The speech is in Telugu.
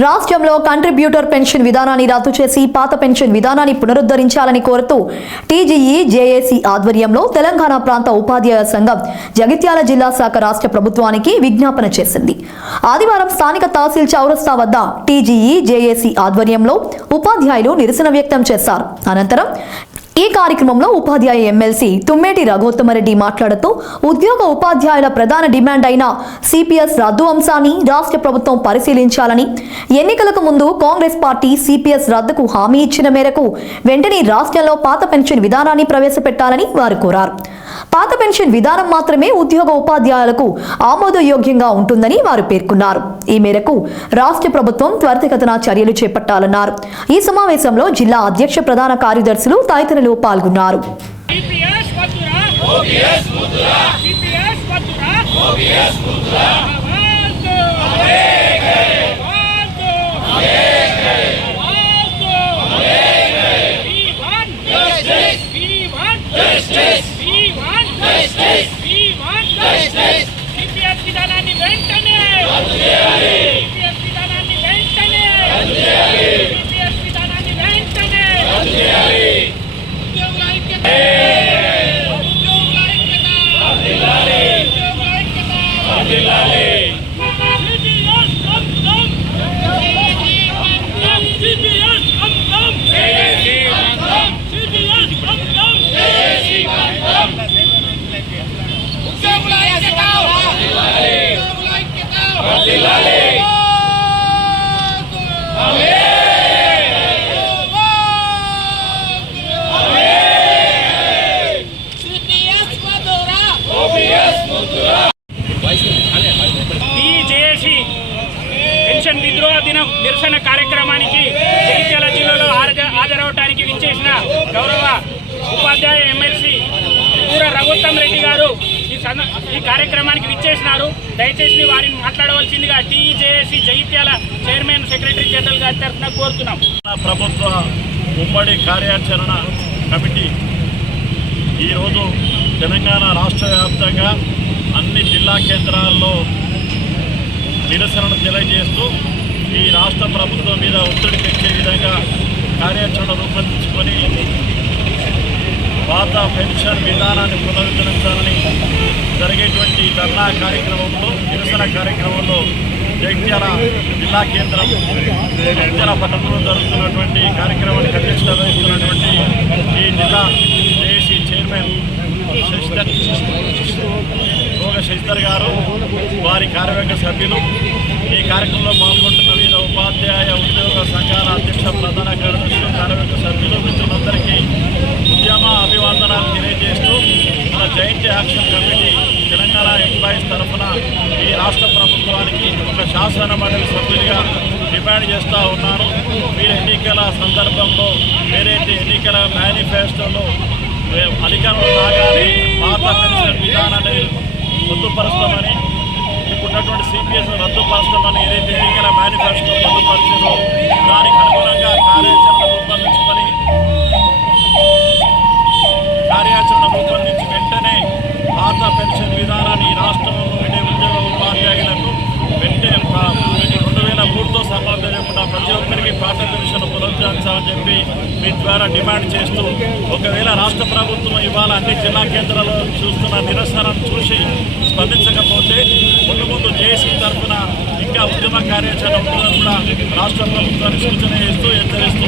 రాష్ట్రంలో కంట్రిబ్యూటర్ పెన్షన్ విధానాన్ని రద్దు చేసి పాత పెన్షన్ విధానాన్ని పునరుద్ధరించాలని కోరుతూ టీజీఈ జేఏసీ ఆధ్వర్యంలో తెలంగాణ ప్రాంత ఉపాధ్యాయ సంఘం జగిత్యాల జిల్లా శాఖ రాష్ట్ర ప్రభుత్వానికి విజ్ఞాపన చేసింది. ఆదివారం స్థానిక తహసీల్ చౌరస్తా వద్ద టీజీఈ జేఏసీ ఆధ్వర్యంలో ఉపాధ్యాయులు నిరసన వ్యక్తం చేశారు. అనంతరం ఈ కార్యక్రమంలో ఉపాధ్యాయ ఎమ్మెల్సీ తుమ్మేటి రఘోత్తమరెడ్డి మాట్లాడుతూ ఉద్యోగ ఉపాధ్యాయుల ప్రధాన డిమాండ్ అయిన సిపిఎస్ రద్దు అంశాన్ని రాష్ట్ర ప్రభుత్వం పరిశీలించాలని, ఎన్నికలకు ముందు కాంగ్రెస్ పార్టీ సిపిఎస్ రద్దుకు హామీ ఇచ్చిన మేరకు వెంటనే రాష్ట్రంలో పాత పెన్షన్ విధానాన్ని ప్రవేశపెట్టాలని వారు కోరారు. పాత పెన్షన్ విధానం మాత్రమే ఉద్యోగ ఉపాధ్యాయులకు ఆమోదయోగ్యంగా ఉంటుందని వారు పేర్కొన్నారు. ఈ మేరకు రాష్ట్ర ప్రభుత్వం త్వరితగతిన చర్యలు చేపట్టాలన్నారు. ఈ సమావేశంలో జిల్లా అధ్యక్ష ప్రధాన కార్యదర్శులు తదితరులు పాల్గొన్నారు. పెన్షన్ విద్రోహ దినం నిరసన కార్యక్రమానికి జగిత్యాల జిల్లాలో హాజరవడానికి విచ్చేసిన గౌరవ ఉపాధ్యాయ ఎమ్మెల్సీ పూర రఘోత్తమరెడ్డి గారు ఈ కార్యక్రమానికి విచ్చేసినారు. దయచేసి వారిని మాట్లాడవలసిందిగా TJAC Jagtial chairman secretary general గారి తరఫున కోరుతున్నాం. ప్రభుత్వ ఉమ్మడి కార్యాచరణ కమిటీ ఈరోజు తెలంగాణ రాష్ట్ర వ్యాప్తంగా అన్ని జిల్లా కేంద్రాల్లో నిరసనను తెలియజేస్తూ ఈ రాష్ట్ర ప్రభుత్వం మీద ఒత్తిడి పెంచే విధంగా కార్యాచరణ రూపొందించుకొని పాత పెన్షన్ విధానాన్ని పునరుద్ధరించాలని జరిగేటువంటి ధర్నా కార్యక్రమంలో నిరసన కార్యక్రమంలో జగిత్యాల జిల్లా కేంద్రం జగిత్యాల పట్టణంలో జరుగుతున్నటువంటి కార్యక్రమానికి అధ్యక్షత వహిస్తున్నటువంటి ఈ జిల్లా జేఏసీ చైర్మన్ శశిధర్ గారు, వారి కార్యవర్గ సభ్యులు, ఈ కార్యక్రమంలో పాల్గొంటున్న వివిధ ఉపాధ్యాయ ఉద్యోగ సంఘాల అధ్యక్ష ప్రధాన కార్యదర్శులు, కార్యవర్గ సభ్యులు, మిత్రులందరికీ ఉద్యమ అభివందనాలు తెలియజేస్తూ మన joint action committee Telangana employees తరఫున ఈ రాష్ట్ర ప్రభుత్వానికి ఒక శాసన మండలి సభ్యులుగా డిమాండ్ చేస్తూ ఉన్నారు. మీరు ఎన్నికల సందర్భంలో ఏదైతే ఎన్నికల మేనిఫెస్టోలో అధికారంలో రాగానే పాత పెన్షన్ విధానాన్ని రద్దుపరుస్తామని, ఇప్పుడున్నటువంటి సిపిఎస్ రద్దుపరుస్తామని ఏదైతే ఎన్నికల మేనిఫెస్టో రద్దుపరిచారో దానికి అనుగుణంగా కార్యాచరణ రూపొందించి వెంటనే పాత పెన్షన్ విధానాన్ని ఈ రాష్ట్రంలో ఉండే ఉద్యోగ ఉపాధ్యాయులకు వెంటనే 2003తో సంబంధం లేకుండా ప్రతి ఒక్కరికి పాత పెన్షన్ పునరుద్ధరించాలని చెప్పి మీ ద్వారా డిమాండ్ చేస్తూ, ఒకవేళ రాష్ట్ర ప్రభుత్వం ఇవాళ అన్ని జిల్లా కేంద్రాల్లో చూస్తున్న నిరసనను చూసి స్పందించకపోతే ముందు జేఏసీ తరఫున ఇంకా ఉద్యమ కార్యాచరణ ఉంటుందని కూడా రాష్ట్ర ప్రభుత్వానికి సూచన చేస్తూ హెచ్చరిస్తూ